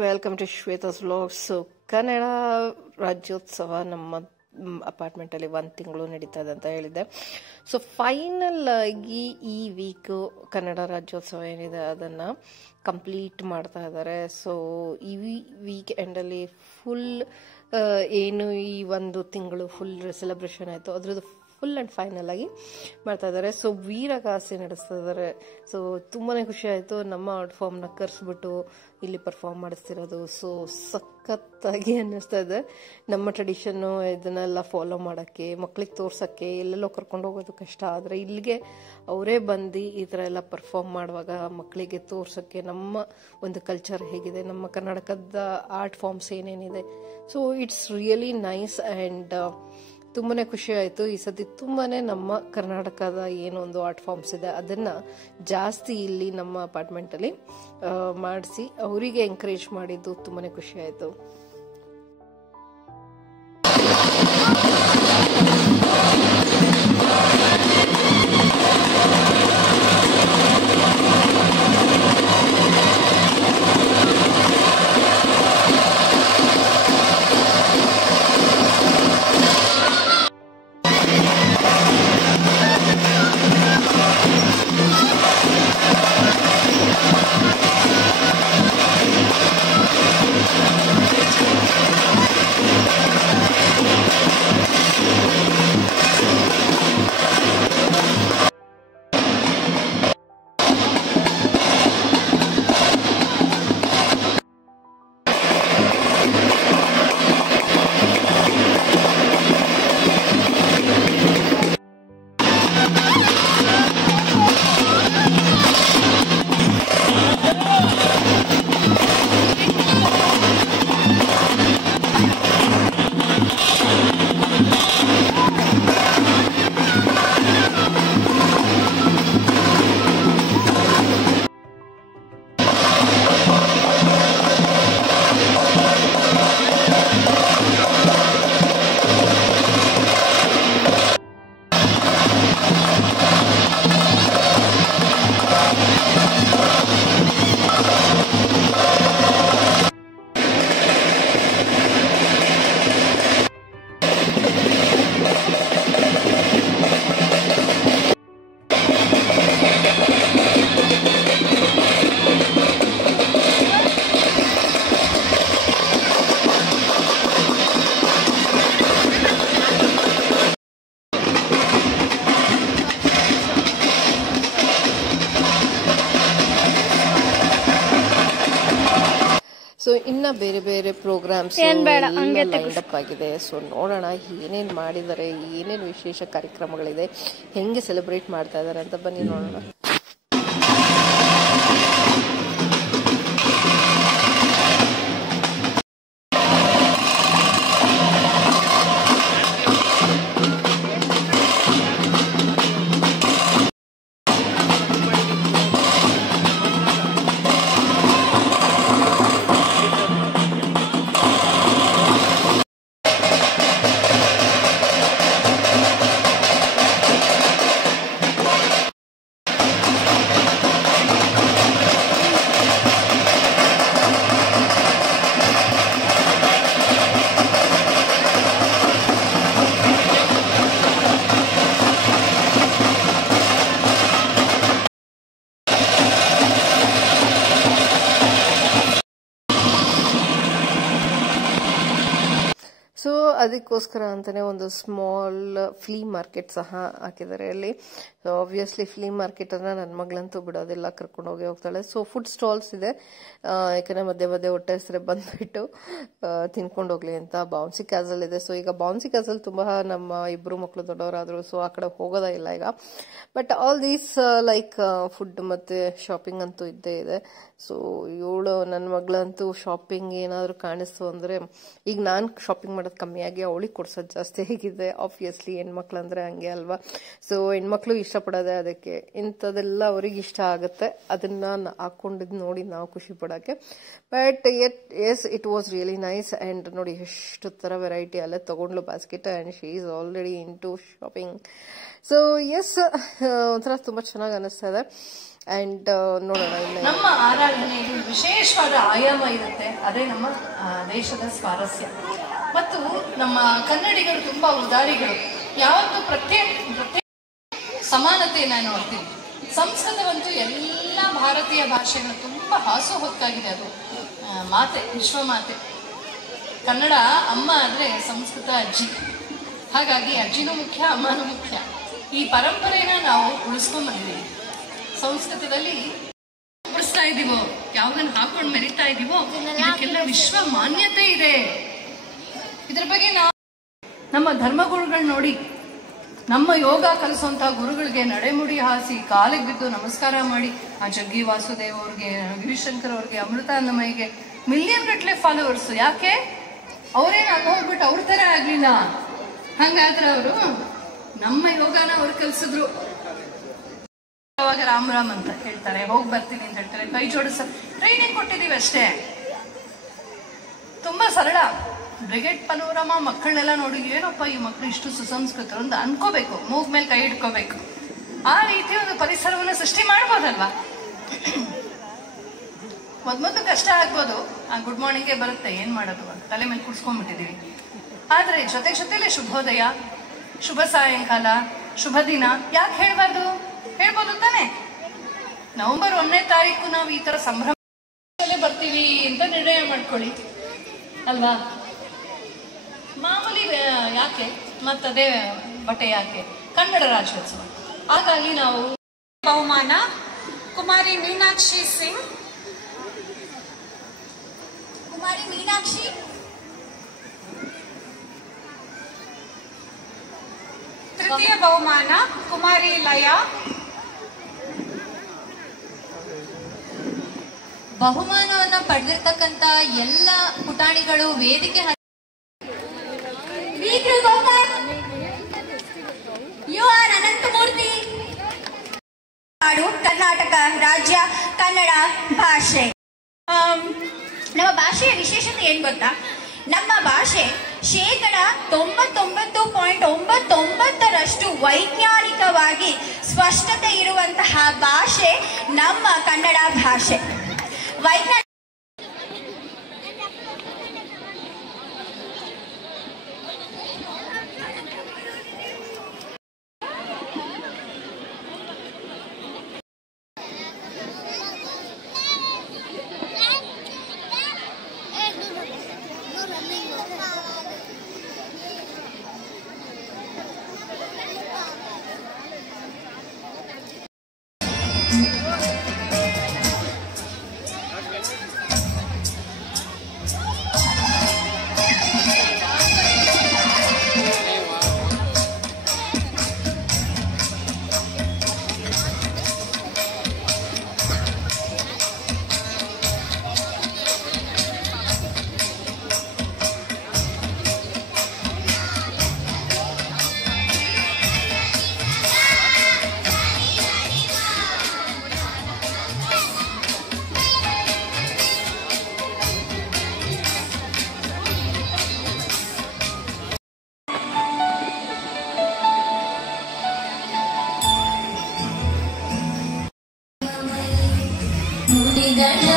Welcome to Shweta's vlogs. So Kannada Rajyotsava ನಮ್ಮ apartment ಅಲ್ಲಿ 1 ತಿಂಗಳು ನಡೀತಾ ಇದೆ ಅಂತ ಹೇಳಿದ್ದೆ. ಸೊ ಫೈನಲ್ ಆಗಿ ಈ ವೀಕ್ ಕನ್ನಡ ರಾಜ್ಯೋತ್ಸವ ಏನಿದೆ ಅದನ್ನ ಕಂಪ್ಲೀಟ್ ಮಾಡ್ತಾ ಇದ್ದಾರೆ. ಸೊ ಈ ವೀಕ್ ಎಂಡ್ ಅಲ್ಲಿ ಫುಲ್ ಏನು ಈ 1 ತಿಂಗಳು ಫುಲ್ ಸೆಲೆಬ್ರೇಷನ್ ಆಯ್ತು, ಅದ್ರದ್ದು ಫುಲ್ ಅಂಡ್ ಫೈನಲ್ ಆಗಿ ಮಾಡ್ತಾ ಇದ್ದಾರೆ. ಸೊ ವೀರಗಾಸೆ ನಡೆಸ್ತಾ ಇದ್ದಾರೆ. ಸೊ ತುಂಬಾನೇ ಖುಷಿ ಆಯ್ತು. ನಮ್ಮ ಆರ್ಟ್ ಫಾರ್ಮ್ನ ಕರ್ಸ್ಬಿಟ್ಟು ಇಲ್ಲಿ ಪರ್ಫಾರ್ಮ್ ಮಾಡಿಸ್ತಿರೋದು ಸೊ ಸಖತ್ತಾಗಿ ಅನ್ನಿಸ್ತಾ ಇದೆ. ನಮ್ಮ ಟ್ರೆಡಿಷನ್ನು ಇದನ್ನೆಲ್ಲ ಫಾಲೋ ಮಾಡೋಕ್ಕೆ, ಮಕ್ಳಿಗೆ ತೋರ್ಸೋಕ್ಕೆ ಎಲ್ಲೆಲ್ಲೋ ಕರ್ಕೊಂಡು ಹೋಗೋದು ಕಷ್ಟ, ಆದರೆ ಇಲ್ಲಿಗೆ ಅವರೇ ಬಂದು ಈ ಥರ ಎಲ್ಲ ಪರ್ಫಾರ್ಮ್ ಮಾಡುವಾಗ ಮಕ್ಕಳಿಗೆ ತೋರ್ಸೋಕ್ಕೆ ನಮ್ಮ ಒಂದು ಕಲ್ಚರ್ ಹೇಗಿದೆ, ನಮ್ಮ ಕರ್ನಾಟಕದ ಆರ್ಟ್ ಫಾರ್ಮ್ಸ್ ಏನೇನಿದೆ. So it's really nice and ತುಂಬಾನೇ ಖುಷಿ ಆಯ್ತು. ಈ ಸತಿ ತುಂಬಾನೇ ನಮ್ಮ ಕರ್ನಾಟಕದ ಏನೊಂದು ಆರ್ಟ್ ಫಾರ್ಮ್ಸ್ ಇದೆ ಅದನ್ನ ಜಾಸ್ತಿ ಇಲ್ಲಿ ನಮ್ಮ ಅಪಾರ್ಟ್ಮೆಂಟ್ ಅಲ್ಲಿ ಮಾಡಿಸಿ ಅವರಿಗೆ ಎಂಕರೇಜ್ ಮಾಡಿದ್ದು ತುಂಬಾನೇ ಖುಷಿ ಆಯ್ತು. ಸೊ ಇನ್ನ ಬೇರೆ ಬೇರೆ ಪ್ರೋಗ್ರಾಮ್ಸ್ ಲೈನ್ ಅಪ್ ಆಗಿದೆ. ಸೊ ನೋಡೋಣ ಏನೇನ್ ಮಾಡಿದ್ದಾರೆ, ಏನೇನು ವಿಶೇಷ ಕಾರ್ಯಕ್ರಮಗಳಿದೆ, ಹೆಂಗೆ ಸೆಲೆಬ್ರೇಟ್ ಮಾಡ್ತಾ ಇದಾರೆ ಅಂತ ಬನ್ನಿ ನೋಡೋಣ. ಸೊ ಅದಕ್ಕೋಸ್ಕರ ಅಂತಾನೆ ಒಂದು ಸ್ಮಾಲ್ ಫ್ಲೀ ಮಾರ್ಕೆಟ್ ಸಹ ಹಾಕಿದ್ದಾರೆ ಅಲ್ಲಿ. ಸೊ ಆಬ್ವಿಯಸ್ಲಿ ಫ್ಲೀ ಮಾರ್ಕೆಟ್ ಅನ್ನ ನನ್ನ ಮಗಳಂತೂ ಬಿಡೋದಿಲ್ಲ, ಕರ್ಕೊಂಡು ಹೋಗ್ತಾಳೆ. ಸೊ ಫುಡ್ ಸ್ಟಾಲ್ಸ್ ಇದೆ, ಯಾಕಂದ್ರೆ ಮಧ್ಯೆ ಮಧ್ಯೆ ಹೊಟ್ಟೆ ಹೆಸರೇ ಬಂದ್ಬಿಟ್ಟು ತಿನ್ಕೊಂಡು ಹೋಗ್ಲಿ ಅಂತ. ಬೌನ್ಸಿ ಕ್ಯಾಸಲ್ ಇದೆ. ಸೊ ಈಗ ಬೌನ್ಸಿ ಕ್ಯಾಸಲ್ ತುಂಬಾ ನಮ್ಮ ಇಬ್ರು ಮಕ್ಕಳು ದೊಡ್ಡವರಾದ್ರು, ಸೊ ಆ ಕಡೆ ಹೋಗೋದೇ ಇಲ್ಲ ಈಗ. But all these like food ಮತ್ತೆ ಶಾಪಿಂಗ್ ಅಂತೂ ಇದ್ದೇ ಇದೆ. ಸೊ ಇವಳು ನನ್ನ ಮಗಳಂತೂ ಶಾಪಿಂಗ್ ಏನಾದ್ರು ಕಾಣಿಸ್ತು ಅಂದ್ರೆ, ಈಗ ನಾನು ಶಾಪಿಂಗ್ ಮಾಡೋದು ಕಮ್ಮಿ ಮ್ಯಾಗಿ ಅವಳಿಗೆ ಕೊಡ್ಸೋದು ಜಾಸ್ತಿ ಹೇಗಿದೆ. ಆಬ್ವಿಯಸ್ಲಿ ಹೆಣ್ಮಕ್ಳು ಅಂದರೆ ಹಂಗೆ ಅಲ್ವಾ. ಸೊ ಹೆಣ್ಮಕ್ಳು ಇಷ್ಟಪಡೋದೆ ಅದಕ್ಕೆ. ಇಂಥದ್ದೆಲ್ಲ ಅವ್ರಿಗೆ ಇಷ್ಟ ಆಗುತ್ತೆ, ಅದನ್ನ ಹಾಕೊಂಡಿದ್ದು ನೋಡಿ ನಾವು ಖುಷಿ ಪಡೋಕ್ಕೆ. But yes it was really nice. And ನೋಡಿ ಎಷ್ಟು ಥರ ವೆರೈಟಿ ಅಲ್ಲೇ ತೊಗೊಂಡ್ಲು basket. And she is already into shopping. So yes, ಒಂಥರ ತುಂಬ ಚೆನ್ನಾಗಿ ಅನ್ನಿಸ್ತದೆ. ಅಂಡ್ ನೋಡೋಣ, ನಮ್ಮ ಆರಾಧನೆಯಲ್ಲಿ ವಿಶೇಷವಾದ ಆಯಾಮ ಇರುತ್ತೆ. ಅದೇ ನಮ್ಮ ದೇಶದ ಸ್ವಾರಸ್ಯ. ಮತ್ತು ನಮ್ಮ ಕನ್ನಡಿಗರು ತುಂಬಾ ಉದಾರಿಗಳು. ಯಾವತ್ತೂ ಪ್ರತ್ಯೇಕ ಸಮಾನತೆಯನ್ನ ನೋಡ್ತೀವಿ. ಸಂಸ್ಕೃತವಂತೂ ಎಲ್ಲ ಭಾರತೀಯ ಭಾಷೆಗಳು ತುಂಬಾ ಹಾಸುಹೊಕ್ಕಾಗಿದೆ. ಅದು ಮಾತೆ, ವಿಶ್ವಮಾತೆ. ಕನ್ನಡ ಅಮ್ಮ ಆದ್ರೆ ಸಂಸ್ಕೃತ ಅಜ್ಜಿ. ಹಾಗಾಗಿ ಅಜ್ಜಿನೂ ಮುಖ್ಯ, ಅಮ್ಮನೂ ಮುಖ್ಯ. ಈ ಪರಂಪರೆನ ನಾವು ಉಳಿಸ್ಕೊಂಡ್ ಬಂದಿದ್ದೀವಿ. ಸಂಸ್ಕೃತದಲ್ಲಿ ಉಳಿಸ್ತಾ ಇದೀವೋ, ಯಾವ್ದನ್ನ ಹಾಕೊಂಡು ಮೆರಿತಾ ಇದೀವೋ, ಇದಕ್ಕೆಲ್ಲ ವಿಶ್ವ ಮಾನ್ಯತೆ ಇದೆ. ಇದ್ರ ಬಗ್ಗೆ ನಾವು ನಮ್ಮ ಧರ್ಮಗುರುಗಳು ನೋಡಿ, ನಮ್ಮ ಯೋಗ ಕಲಿಸುವಂತಹ ಗುರುಗಳಿಗೆ ನಡೆಮುಡಿ ಹಾಸಿ ಕಾಲಿಗೆ ಬಿದ್ದು ನಮಸ್ಕಾರ ಮಾಡಿ, ಆ ಜಗ್ಗಿ ವಾಸುದೇವ್ ಅವ್ರಿಗೆ, ಗಿರಿಶಂಕರ್ ಅವ್ರಿಗೆ, ಅಮೃತ ಅನ್ನಮಯ್ಯಗೆ ಮಿಲಿಯನ್ ಗಟ್ಟಲೆ ಫಾಲೋವರ್ಸ್. ಯಾಕೆ? ಅವ್ರೇನು ಅಲ್ಲಿ ಹೋಗ್ಬಿಟ್ಟು ಅವ್ರ ತರ ಆಗ್ಲಿಲ್ಲ. ಹಂಗಾದ್ರೆ ಅವರು ನಮ್ಮ ಯೋಗನ ಅವ್ರು ಕಲಿಸಿದ್ರು. ಅವಾಗ ರಾಮ್ ಅಂತ ಹೇಳ್ತಾರೆ, ಹೋಗಿ ಬರ್ತೀನಿ ಅಂತ ಹೇಳ್ತಾರೆ, ಕೈ ಜೋಡಿಸ ಟ್ರೈನಿಂಗ್ ಕೊಟ್ಟಿದೀವಿ ಅಷ್ಟೇ. ತುಂಬಾ ಸರಳ. ಬ್ರಿಗೇಡ್ ಪನೋರಮ ಮಕ್ಕಳನ್ನೆಲ್ಲ ನೋಡಿ, ಏನಪ್ಪ ಈ ಮಕ್ಕಳು ಇಷ್ಟು ಸುಸಂಸ್ಕೃತರು ಅಂತ ಅನ್ಕೋಬೇಕು, ಮೂಗ್ ಮೇಲೆ ಕೈ ಇಟ್ಕೋಬೇಕು. ಆ ರೀತಿ ಒಂದು ಪರಿಸರವನ್ನು ಸೃಷ್ಟಿ ಮಾಡ್ಬೋದಲ್ವಾ. ಮೊದ್ಲು ಕಷ್ಟ ಆಗ್ಬೋದು, ಆ ಗುಡ್ ಮಾರ್ನಿಂಗ್ಗೆ ಬರುತ್ತೆ, ಏನ್ ಮಾಡೋದು ಅಂತ ತಲೆ ಮೇಲೆ ಕುಡ್ಸ್ಕೊಂಡ್ಬಿಟ್ಟಿದೀವಿ. ಆದ್ರೆ ಜೊತೆಲೆ ಶುಭೋದಯ, ಶುಭ ಸಾಯಂಕಾಲ, ಶುಭ ದಿನ ಯಾಕೆ ಹೇಳ್ಬಾರ್ದು? ಹೇಳ್ಬೋದು ತಾನೆ. ನವೆಂಬರ್ 1ನೇ ತಾರೀಕು ನಾವು ಈ ತರ ಸಂಭ್ರಮ ಬರ್ತೀವಿ ಅಂತ ನಿರ್ಣಯ ಮಾಡ್ಕೊಳ್ಳಿ ಅಲ್ವಾ. ಮಾಮೂಲಿ ಯಾಕೆ ಮತ್ತದೇ ಬಟ್ಟೆ ಯಾಕೆ? ಕನ್ನಡ ರಾಜ್ಯೋತ್ಸವ. ಹಾಗಾಗಿ ನಾವು ಬಹುಮಾನ ಕುಮಾರಿ ಮೀನಾಕ್ಷಿ ಸಿಂಗ್. ಕುಮಾರಿ ಮೀನಾಕ್ಷಿ. ತೃತೀಯ ಬಹುಮಾನ ಕುಮಾರಿ ಲಯಾ. ಬಹುಮಾನವನ್ನ ಪಡೆದಿರ್ತಕ್ಕಂತ ಎಲ್ಲ ಪುಟಾಣಿಗಳು ವೇದಿಕೆ ಯು ಆರ್ ಅನಂತಮೂರ್ತಿ. ನಾಡು ಕರ್ನಾಟಕ ರಾಜ್ಯ, ಕನ್ನಡ ಭಾಷೆ. ನಮ್ಮ ಭಾಷೆಯ ವಿಶೇಷತೆ ಏನ್ ಗೊತ್ತಾ? ನಮ್ಮ ಭಾಷೆ 99.99% ವೈಜ್ಞಾನಿಕವಾಗಿ ಸ್ಪಷ್ಟತೆ ಇರುವಂತಹ ಭಾಷೆ ನಮ್ಮ ಕನ್ನಡ ಭಾಷೆ. ವೈಜ್ಞಾನಿಕ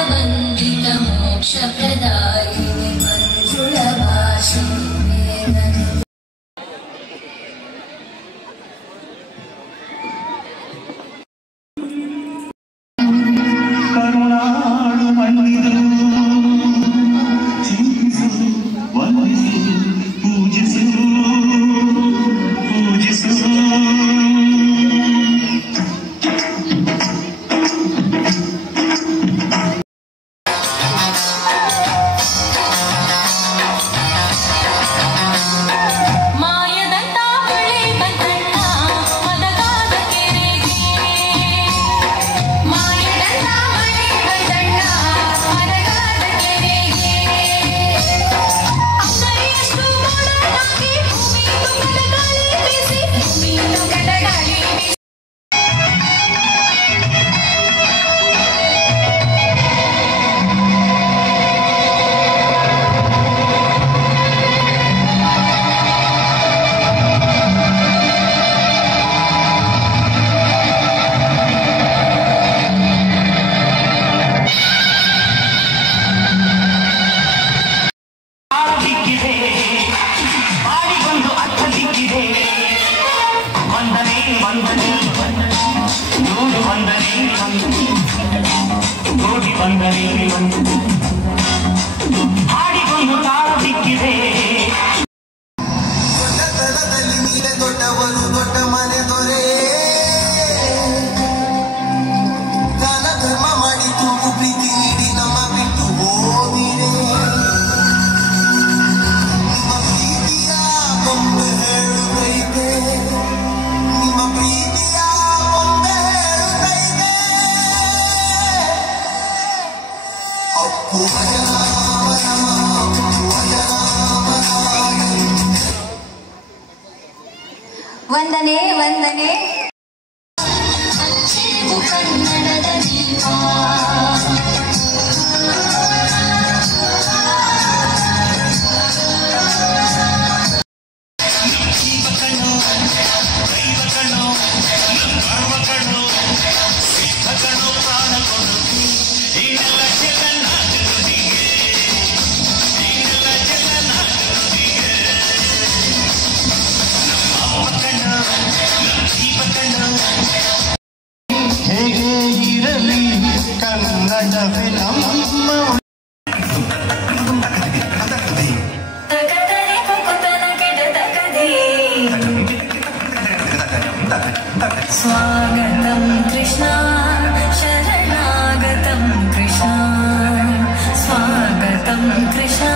ವಂದಿತ ಮೋಕ್ಷ ಪ್ರದಾಯಿನಿ ಮಂಜುಳ ಭಾಷಿಣಿ. ಕರುಣಾಳು ಮಣ್ಣಿದು ಚಿಂತಿಸು, ವಂದಿಸು, ಪೂಜಿಸು, ಪೂಜಿಸು. ಓಡಿ ಬಂದರೆ ಹಾಡಿಗೊಂದು ತಾಳ ಸಿಕ್ಕಿದೆ. ದೊಡ್ಡತನದಲ್ಲಿ ನೀನೆ ದೊಡ್ಡವರು, ದೊಡ್ಡ ಮನೆ ದೊರೆ. ದಾನ ಧರ್ಮ ಮಾಡಿ ತುಂಬು ಪ್ರೀತಿ ನೀಡಿ ನಮ್ಮ ಬಿಟ್ಟು ಹೋದಿರೆ. ನಿಮ್ಮ ಪ್ರೀತಿಯ ಬೊಂಬೆ ಹೇಳುತ್ತೈತೆ, ನಿಮ್ಮ ಪ್ರೀತಿಯ ಬೊಂಬೆ ಹೇಳುತ್ತೈತೆ. ಅಪ್ಪು ವಂದನೆ ವಂದನೆ. ಕನ್ನಡದ ದೀಪ ಹೇಗೆ ಇರಲಿ ಕನ್ನಡವೇ ನಮ್ಮ. ಸ್ವಾಗತಂ ಕೃಷ್ಣ ಶರಣಾಗತಂ ಕೃಷ್ಣ ಸ್ವಾಗತಂ ಕೃಷ್ಣ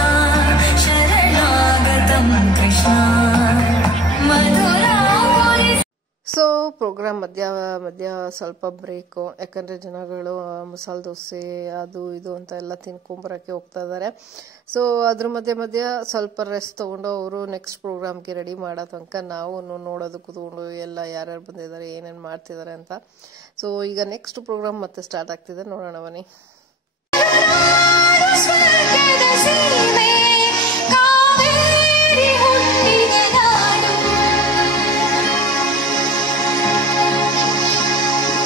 ಶರಣಾಗತಂ ಕೃಷ್ಣ ಮಧುರಾ. ಸೊ ಪ್ರೋಗ್ರಾಮ್ ಮಧ್ಯ ಸ್ವಲ್ಪ ಬ್ರೇಕು, ಯಾಕಂದರೆ ಜನಗಳು ಮಸಾಲೆ ದೋಸೆ ಅದು ಇದು ಅಂತ ಎಲ್ಲ ತಿನ್ಕೊಂಬರೋಕ್ಕೆ ಹೋಗ್ತಾ ಇದ್ದಾರೆ. ಸೊ ಅದ್ರ ಮಧ್ಯೆ ಸ್ವಲ್ಪ ರೆಸ್ಟ್ ತೊಗೊಂಡು ಅವರು ನೆಕ್ಸ್ಟ್ ಪ್ರೋಗ್ರಾಮ್ಗೆ ರೆಡಿ ಮಾಡೋ ತನಕ ನಾವು ನೋಡೋದು ಕೂತ್ಕೊಂಡು ಎಲ್ಲ ಯಾರ್ಯಾರು ಬಂದಿದ್ದಾರೆ, ಏನೇನು ಮಾಡ್ತಿದ್ದಾರೆ ಅಂತ. ಸೊ ಈಗ ನೆಕ್ಸ್ಟ್ ಪ್ರೋಗ್ರಾಮ್ ಮತ್ತೆ ಸ್ಟಾರ್ಟ್ ಆಗ್ತಿದೆ, ನೋಡೋಣ ಬನ್ನಿ.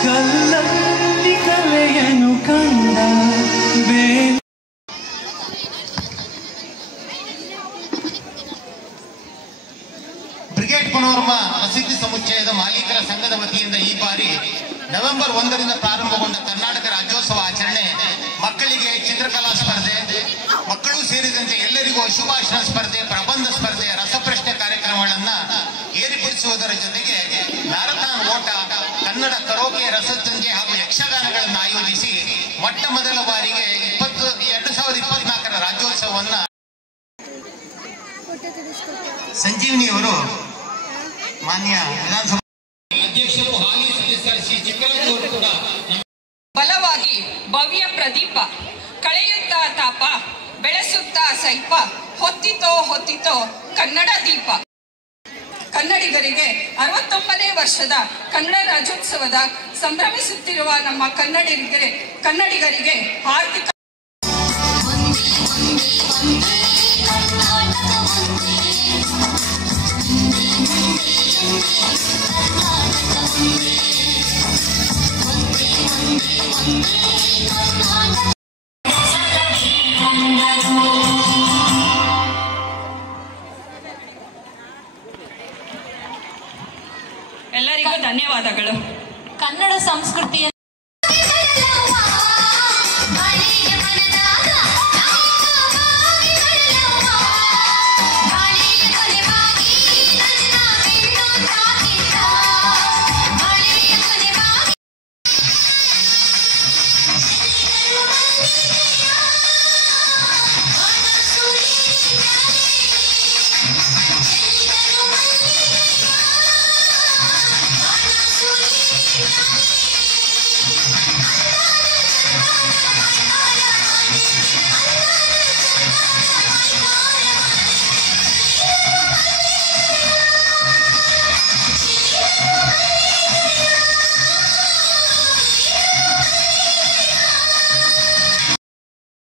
ಕಲ್ಲಲ್ಲಿ ಕಲೆಯನು ಕಂಡ ಬ್ರಿಗೇಡ್ ಪನೋರಮ ವಸತಿ ಸಮುಚ್ಚಯದ ಮಾಲೀಕರ ಸಂಘದ ವತಿಯಿಂದ ಈ ಬಾರಿ ನವೆಂಬರ್ 1ರಿಂದ ಪ್ರಾರಂಭಗೊಂಡ ಕರ್ನಾಟಕ ರಾಜ್ಯೋತ್ಸವ ಆಚರಣೆ ಮಕ್ಕಳಿಗೆ ಚಿತ್ರಕಲಾ ಸ್ಪರ್ಧೆ, ಮಕ್ಕಳು ಸೇರಿದಂತೆ ಎಲ್ಲರಿಗೂ ಶುಭಾಷಣ ಸ್ಪರ್ಧೆ, ಪ್ರಬಂಧ ಸ್ಪರ್ಧೆ, ರಸಪ್ರಶ್ನೆ ಕಾರ್ಯಕ್ರಮಗಳನ್ನ ಏರ್ಪಡಿಸುವುದರ ಜೊತೆಗೆ ಮ್ಯಾರಥಾನ್ ಓಟ, ಕನ್ನಡ ಕರೋಕೆ, ರಸಸಂಜೆ ಹಾಗೂ ಯಕ್ಷಗಾನಗಳನ್ನು ಆಯೋಜಿಸಿ ಮೊಟ್ಟ ಮೊದಲ ಬಾರಿಗೆ 2024ರ ರಾಜ್ಯೋತ್ಸವವನ್ನ ಸಂಜೀವಿನಿಯವರು ಮಾನ್ಯ ವಿಧಾನಸಭಾ ಅಧ್ಯಕ್ಷರು ಹಾಲಿ ಸದಸ್ಯರ ಶ್ರೀ ಚಿಕ್ಕರಾಜ್ ಅವರು ಕೂಡ ಬಲವಾಗಿ ಭವ್ಯ ಪ್ರದೀಪ ಕಳೆಯುತ್ತಾ ತಾಪ ಬೆಳೆಸುತ್ತಾ ಸೈಪ ಹೊತ್ತಿತೋ ಕನ್ನಡ ದೀಪ. ಕನ್ನಡಿಗರಿಗೆ 69ನೇ ವರ್ಷದ ಕನ್ನಡ ರಾಜ್ಯೋತ್ಸವದ ಸಂಭ್ರಮಿಸುತ್ತಿರುವ ನಮ್ಮ ಕನ್ನಡಿಗರಿಗೆ ಹಾರ್ದಿಕ ಎಲ್ಲರಿಗೂ ಧನ್ಯವಾದಗಳು. ಕನ್ನಡ ಸಂಸ್ಕೃತಿಯ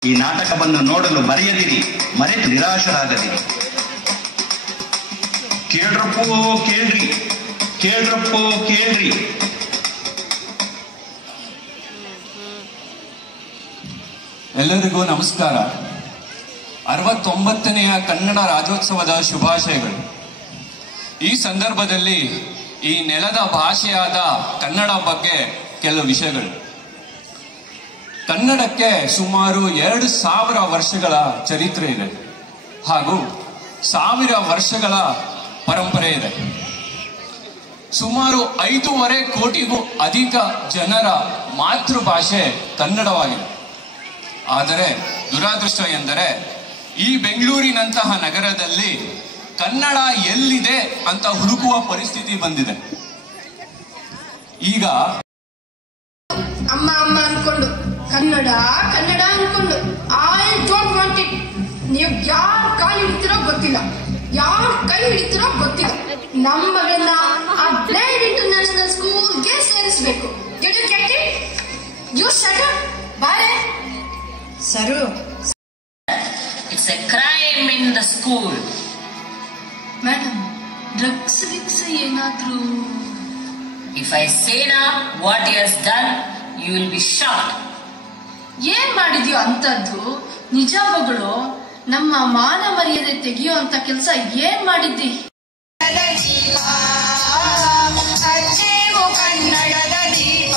ಈ ನಾಟಕವನ್ನು ನೋಡಲು ಮರೆಯದಿರಿ, ಮರೆತು ನಿರಾಶರಾಗದಿರಿ. ಕೇಳ್ರಪ್ಪೋ ಕೇಳ್ರಿ, ಕೇಳ್ರಪ್ಪೋ ಕೇಳ್ರಿ. ಎಲ್ಲರಿಗೂ ನಮಸ್ಕಾರ. 69ನೆಯ ಕನ್ನಡ ರಾಜ್ಯೋತ್ಸವದ ಶುಭಾಶಯಗಳು. ಈ ಸಂದರ್ಭದಲ್ಲಿ ಈ ನೆಲದ ಭಾಷೆಯಾದ ಕನ್ನಡ ಬಗ್ಗೆ ಕೆಲವು ವಿಷಯಗಳು. ಕನ್ನಡಕ್ಕೆ ಸುಮಾರು 2000 ವರ್ಷಗಳ ಚರಿತ್ರೆ ಇದೆ ಹಾಗೂ 1000 ವರ್ಷಗಳ ಪರಂಪರೆ ಇದೆ. ಸುಮಾರು 5.5 ಕೋಟಿಗೂ ಅಧಿಕ ಜನರ ಮಾತೃಭಾಷೆ ಕನ್ನಡವಾಗಿದೆ. ಆದರೆ ದುರಾದೃಷ್ಟ ಎಂದರೆ ಈ ಬೆಂಗಳೂರಿನಂತಹ ನಗರದಲ್ಲಿ ಕನ್ನಡ ಎಲ್ಲಿದೆ ಅಂತ ಹುಡುಕುವ ಪರಿಸ್ಥಿತಿ ಬಂದಿದೆ. ಈಗ ಅಮ್ಮ ಅಮ್ಮ ಅನ್ಕೊಂಡು ಕನ್ನಡ ಕನ್ನಡ ಅನ್ಕೊಂಡು ಐ ಡೋಂಟ್ ವಾಂಟ್ ಇಟ್. ನೀವು ಯಾರ ಕಾಲು ಹಿಡಿತಿರೋ ಗೊತ್ತಿಲ್ಲ, ಯಾರ ಕೈ ಹಿಡಿತಿರೋ ಗೊತ್ತಿಲ್ಲ. ನಮ್ಮ ಮಗನ್ನ ಆ ಬ್ಲೇಡ್ ಇಂಟರ್ನ್ಯಾಷನಲ್ ಸ್ಕೂಲ್ಗೆ ಸೇರಿಸಬೇಕು. Did you get it? You shut up. ಬಾರೆ ಸರು. It's a crime in the school. Madam, drugs ಗಿಕ್ಸ್ ಏನಾದ್ರೂ? If I say now what he has done, you will be shocked. ಏನ್ ಮಾಡಿದ್ಯೋ ಅಂತದ್ದು ನಿಜ ಮಗಳು. ನಮ್ಮ ಮಾನ ಮರ್ಯಾದೆ ತೆಗಿಯೋ ಅಂತ ಕೆಲಸ ಏನ್ ಮಾಡಿದ್ದಿ? ಕನ್ನಡದ ದೀಪ.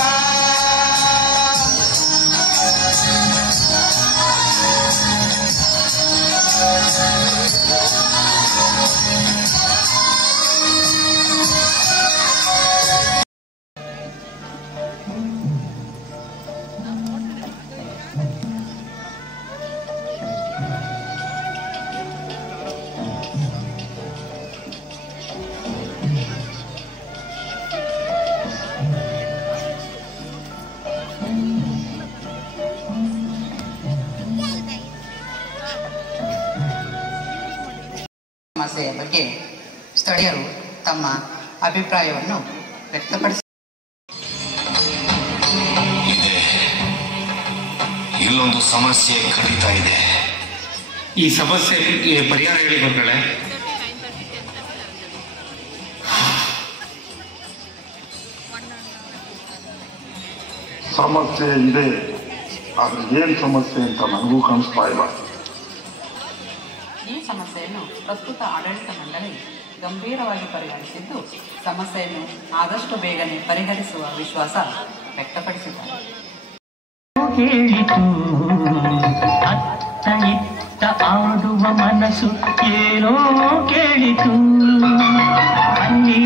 ಸಮಸ್ಯೆಯ ಬಗ್ಗೆ ಸ್ಥಳೀಯರು ತಮ್ಮ ಅಭಿಪ್ರಾಯವನ್ನು ವ್ಯಕ್ತಪಡಿಸಿದ್ದಾರೆ. ಇಲ್ಲೊಂದು ಸಮಸ್ಯೆ ಖಂಡಿತ ಇದೆ. ಈ ಸಮಸ್ಯೆಗೆ ಪರಿಹಾರ ಹೇಳಿ ಗುರುಗಳೇ. ಸಮಸ್ಯೆ ಇದೆ, ಆದ್ರೆ ಏನ್ ಸಮಸ್ಯೆ ಅಂತ ನನಗೂ ಕಾಣಿಸ್ತಾ ಇಲ್ಲ. ಈ ಸಮಸ್ಯೆಯನ್ನು ಪ್ರಸ್ತುತ ಆಡಳಿತ ಮಂಡಳಿ ಗಂಭೀರವಾಗಿ ಪರಿಗಣಿಸಿದ್ದು ಸಮಸ್ಯೆಯನ್ನು ಆದಷ್ಟು ಬೇಗನೆ ಪರಿಹರಿಸುವ ವಿಶ್ವಾಸ ವ್ಯಕ್ತಪಡಿಸಿದ್ದಾರೆ. ಕೇಳಿತು ಅತ್ತ ಇತ್ತ ಆಡುವ ಮನಸ್ಸು ಏನೋ ಕೇಳಿತು ಅಲ್ಲಿ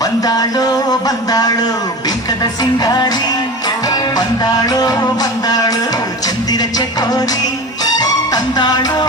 ಬಂದಾಳೋ ಬಂದಾಳೋ ಬಿಂಕದ ಸಿಂಗಾರಿ, ಬಂದಾಳೋ ಬಂದಾಳೋ ಚಂದಿರ ಚಕೋರಿ, ತಂದಾಳೋ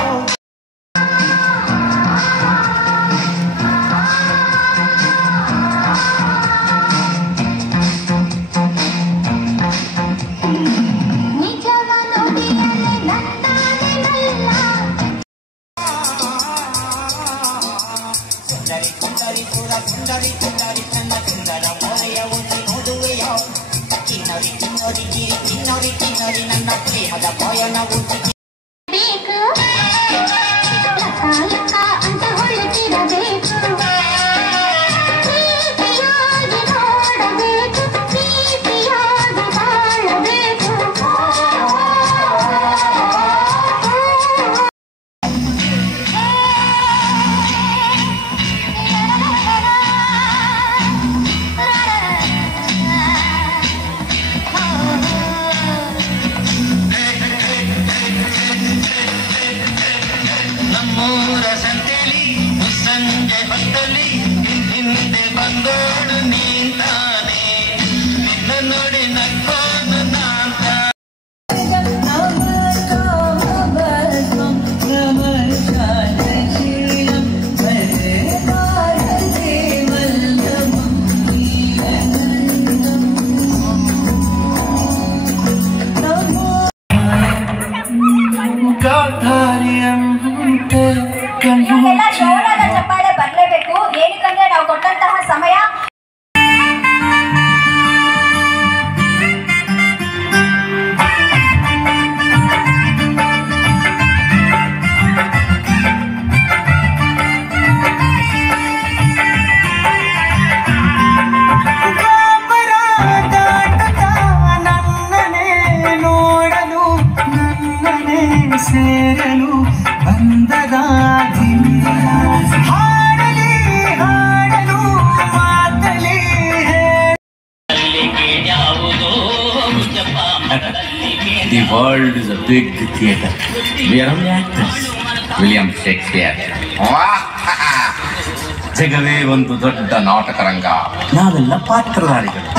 ನನ್ನ ಪ್ರೇಮದ ಭಯನ ಅಂತ ಹೊಳೆತಿರಬೇಕು, ಪ್ರೀತಿಯಾಗಿ ನೋಡಬೇಕು, ಪ್ರೀತಿಯಾಗಿ ಬಾಳಬೇಕು. ನೋಡಿ ನಕ್ಕೋನು ನಾಂತ ಜೋರಾದ ಚಪ್ಪಾಳೆ ಬರಲೇಬೇಕು. ಏನಕ್ಕಂದ್ರೆ ನಾವು ಕೊಟ್ಟಂತಹ ಸಮಯ ನೋಡಲು ನನ್ನನೆ ಸೇರಲು ಬಂದದ ಹಾಡಲಿ ಹಾಡಲು ಮಾತಲಿ The world is a big theatre. We are only actors. William Shakespeare. ಜಗವೇ ಒಂದು ದೊಡ್ಡ ನಾಟಕ ರಂಗ. ನಾವೆಲ್ಲ ಪಾತ್ರಧಾರಿಗಳು.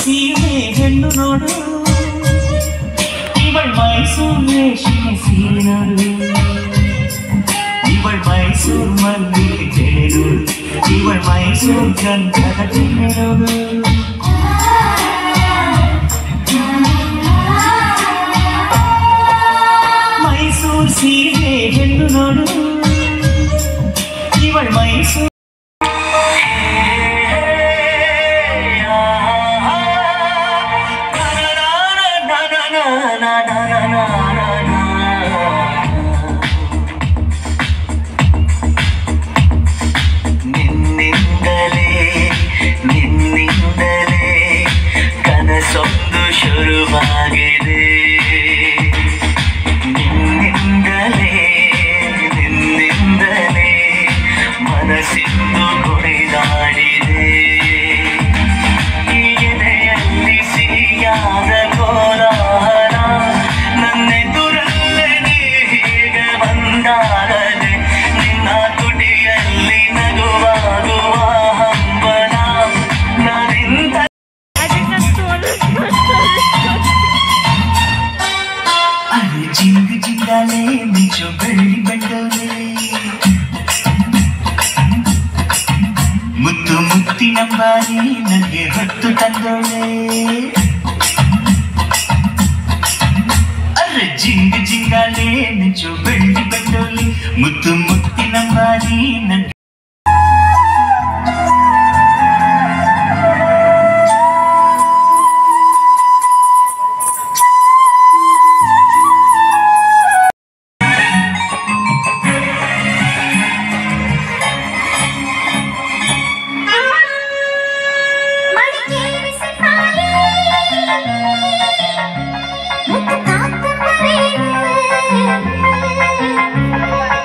ಸೀಮೆ ಹೆಣ್ಣು ನೋಡು ಇವಳ್ ಮೈಸೂರು ರೇಷ್ಮೆ ಸೀರೆ ನೋಡು ಇವಳ್ ಮೈಸೂರು ಮಲ್ಲಿಗೆ ಜಡೆ ನೋಡು ಇವಳ್ ಮೈಸೂರು ಗಂಧದ ಜಡೆ ನೋಡು ಮೈಸೂರು ಸೀಮೆ ಹೆಣ್ಣು ನೋಡು ಇವಳ್ ಮೈಸೂರು ನಿನ್ನಿಂದಲೇ ಕನಸೊಂದು ಶುರುವಾಗಿದೆ ನಿನ್ನಿಂದಲೇ ಮನಸ್ಸಿಂದು ಕುಣಿದಾಡಿದೆ ಎದೆಯಲ್ಲಿ ಸಿಹಿಯಾದ ಕೋಲಾರ ನನ್ನೆದುರಲ್ಲೇ ಹೀಗೆ ಬಂದಾಗದೆ ನಿನ್ನ ತುಟಿಯಲ್ಲಿ ನಗುವಾಗುವ ಹಂಬಲ ನಾನಿಂದ ಅರೆ ಜಿಂಗು ಜಿಂಗಾಲೆ ಮಿಂಚು ಬೆಳ್ಳಿ ಬಂಡೋಲೆ ಮುತ್ತು ಮುತ್ತಿನಂಬಾರಿ ನನಗೆ ಹೊತ್ತು ತಂದೋಳೆ ಅರೆ ಜಿಂಗು ಜಿಂಗಾಲೆ ಮಿಂಚು ಬೆಳ್ಳಿ ಬಂಡೋಲೆ ಮುತ್ತು ಮುತ್ತಿನಂಬಾರಿ ನನಗೆ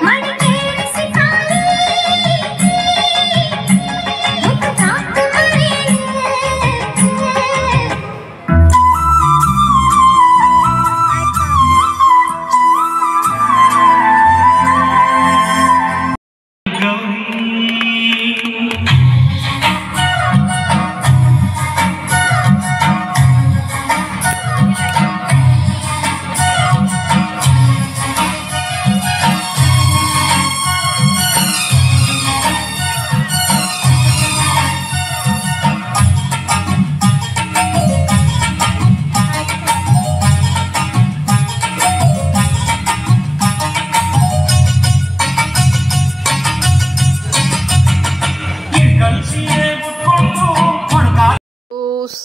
ಮಡಿಕೇರಿ ಸಿಪಾಯಿ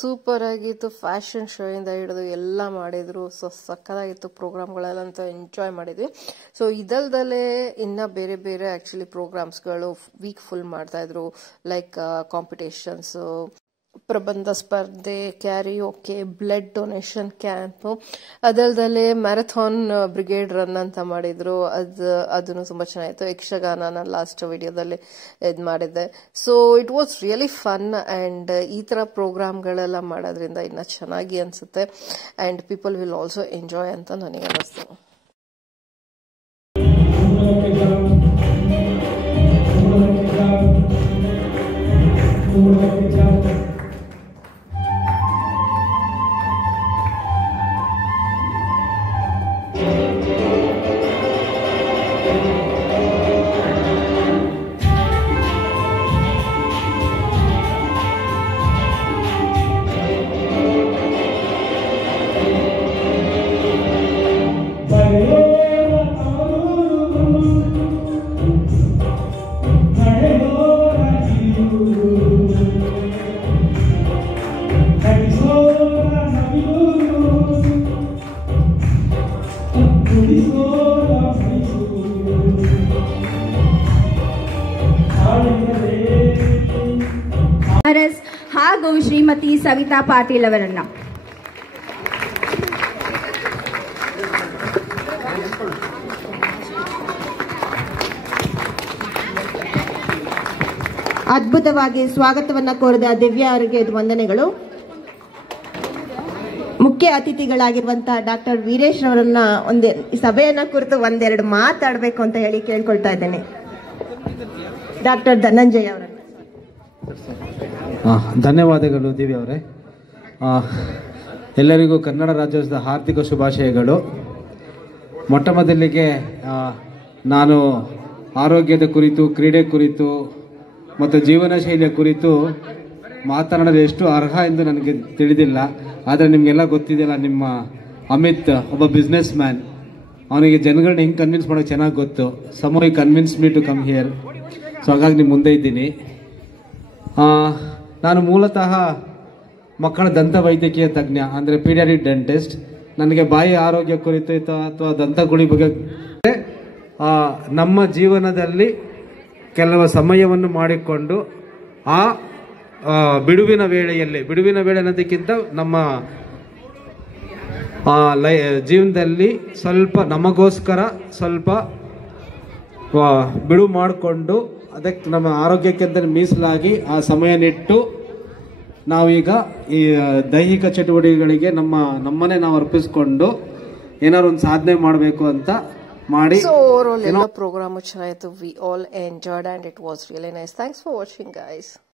ಸೂಪರ್ ಆಗಿತ್ತು. ಫ್ಯಾಷನ್ ಶೋ ಇಂದ ಹಿಡಿದು ಎಲ್ಲ ಮಾಡಿದ್ರು. ಸೊ ಸಕ್ಕತ್ತಾಗಿತ್ತು ಪ್ರೋಗ್ರಾಮ್ಗಳೆಲ್ಲಂತೂ ಎಂಜಾಯ್ ಮಾಡಿದ್ವಿ. ಸೊ ಇದಲ್ದಲ್ಲೇ ಇನ್ನ ಬೇರೆ ಬೇರೆ ಆಕ್ಚುಲಿ ಪ್ರೋಗ್ರಾಮ್ಸ್ಗಳು ವೀಕ್ ಫುಲ್ ಮಾಡ್ತಾ ಇದ್ರು. ಲೈಕ್ ಕಾಂಪಿಟೇಷನ್ಸ್, ಪ್ರಬಂಧ ಸ್ಪರ್ಧೆ, ಕ್ಯಾರಿಯೋಕೆ, ಬ್ಲಡ್ ಡೊನೇಷನ್ ಕ್ಯಾಂಪ್, ಅದಲ್ದಲ್ಲೇ ಮ್ಯಾರಥಾನ್ ಬ್ರಿಗೇಡ್ ರನ್ ಅಂತ ಮಾಡಿದ್ರು. ಅದನ್ನು ತುಂಬಾ ಚೆನ್ನಾಗಿತ್ತು. ಯಕ್ಷಗಾನ ನಾನು ಲಾಸ್ಟ್ ವಿಡಿಯೋದಲ್ಲಿ ಇದು ಮಾಡಿದ್ದೆ. So it was really fun. And ಈ ತರ ಪ್ರೋಗ್ರಾಮ್ಗಳೆಲ್ಲ ಮಾಡೋದ್ರಿಂದ ಇನ್ನ ಚೆನ್ನಾಗಿ ಅನ್ಸುತ್ತೆ. And people will also enjoy ಅಂತ ನನಗೆ ಅನ್ನಿಸ್ತು. ಹಾಗೂ ಶ್ರೀಮತಿ ಸವಿತಾ ಪಾಟೀಲ್ ಅವರನ್ನ ಅದ್ಭುತವಾಗಿ ಸ್ವಾಗತವನ್ನ ಕೋರಿದ ದಿವ್ಯಾ ಅವರಿಗೆ ವಂದನೆಗಳು. ಮುಖ್ಯ ಅತಿಥಿಗಳಾಗಿರುವಂತಹ ಡಾಕ್ಟರ್ ವೀರೇಶ್ ಅವರನ್ನ ಸಭೆಯನ್ನ ಕುರಿತು ಒಂದೆರಡು ಮಾತಾಡಬೇಕು ಅಂತ ಹೇಳಿ ಕೇಳ್ಕೊಳ್ತಾ ಇದ್ದೇನೆ. ಡಾಕ್ಟರ್ ಧನಂಜಯ ಅವರನ್ನ. ಧನ್ಯವಾದಗಳು ದಿವ್ಯ ಅವರೇ. ಎಲ್ಲರಿಗೂ ಕನ್ನಡ ರಾಜ್ಯೋತ್ಸವದ ಹಾರ್ದಿಕ ಶುಭಾಶಯಗಳು. ಮೊಟ್ಟ ಮೊದಲಿಗೆ ನಾನು ಆರೋಗ್ಯದ ಕುರಿತು, ಕ್ರೀಡೆ ಕುರಿತು ಮತ್ತು ಜೀವನ ಶೈಲಿಯ ಕುರಿತು ಮಾತನಾಡಲು ಎಷ್ಟು ಅರ್ಹ ಎಂದು ನನಗೆ ತಿಳಿದಿಲ್ಲ. ಆದರೆ ನಿಮಗೆಲ್ಲ ಗೊತ್ತಿದೆಯಲ್ಲ, ನಿಮ್ಮ ಅಮಿತ್ ಒಬ್ಬ ಬಿಸ್ನೆಸ್ ಮ್ಯಾನ್, ಅವನಿಗೆ ಜನಗಳನ್ನ ಹೆಂಗೆ ಕನ್ವಿನ್ಸ್ ಮಾಡೋಕ್ಕೆ ಚೆನ್ನಾಗಿ ಗೊತ್ತು. Somehow convince me to come here. So ಹಾಗಾಗಿ ನಿಮ್ಮ ಮುಂದೆ ಇದ್ದೀನಿ. ನಾನು ಮೂಲತಃ ಮಕ್ಕಳ ದಂತ ವೈದ್ಯಕೀಯ ತಜ್ಞ, ಅಂದರೆ ಪೀಡಿಯಾಟ್ರಿಕ್ ಡೆಂಟಿಸ್ಟ್. ನನಗೆ ಬಾಯಿ ಆರೋಗ್ಯ ಕುರಿತು ಅಥವಾ ದಂತಗುಳಿ ಬಗ್ಗೆ ನಮ್ಮ ಜೀವನದಲ್ಲಿ ಕೆಲವು ಸಮಯವನ್ನು ಮಾಡಿಕೊಂಡು ಆ ಬಿಡುವಿನ ವೇಳೆ ಅನ್ನೋದಕ್ಕಿಂತ ನಮ್ಮ ಜೀವನದಲ್ಲಿ ಸ್ವಲ್ಪ ನಮಗೋಸ್ಕರ ಸ್ವಲ್ಪ ಬಿಡುವು ಮಾಡಿಕೊಂಡು ಅದಕ್ಕೆ ನಮ್ಮ ಆರೋಗ್ಯಕ್ಕೆ ಅಂತ ಮೀಸಲಾಗಿ ಆ ಸಮಯ ನಿಟ್ಟು ನಾವೀಗ ಈ ದೈಹಿಕ ಚಟುವಟಿಕೆಗಳಿಗೆ ನಮ್ಮನ್ನೇ ನಾವು ಅರ್ಪಿಸ್ಕೊಂಡು ಏನಾದ್ರು ಒಂದು ಸಾಧನೆ ಮಾಡಬೇಕು ಅಂತ ಮಾಡಿ. ಸೊ ಓವರ್ ಆಲ್ ಎಲ್ಲ ಪ್ರೋಗ್ರಾಮ್ ಚೆನ್ನಾಗಿತ್ತು. We all enjoyed and it was really nice. Thanks for watching guys.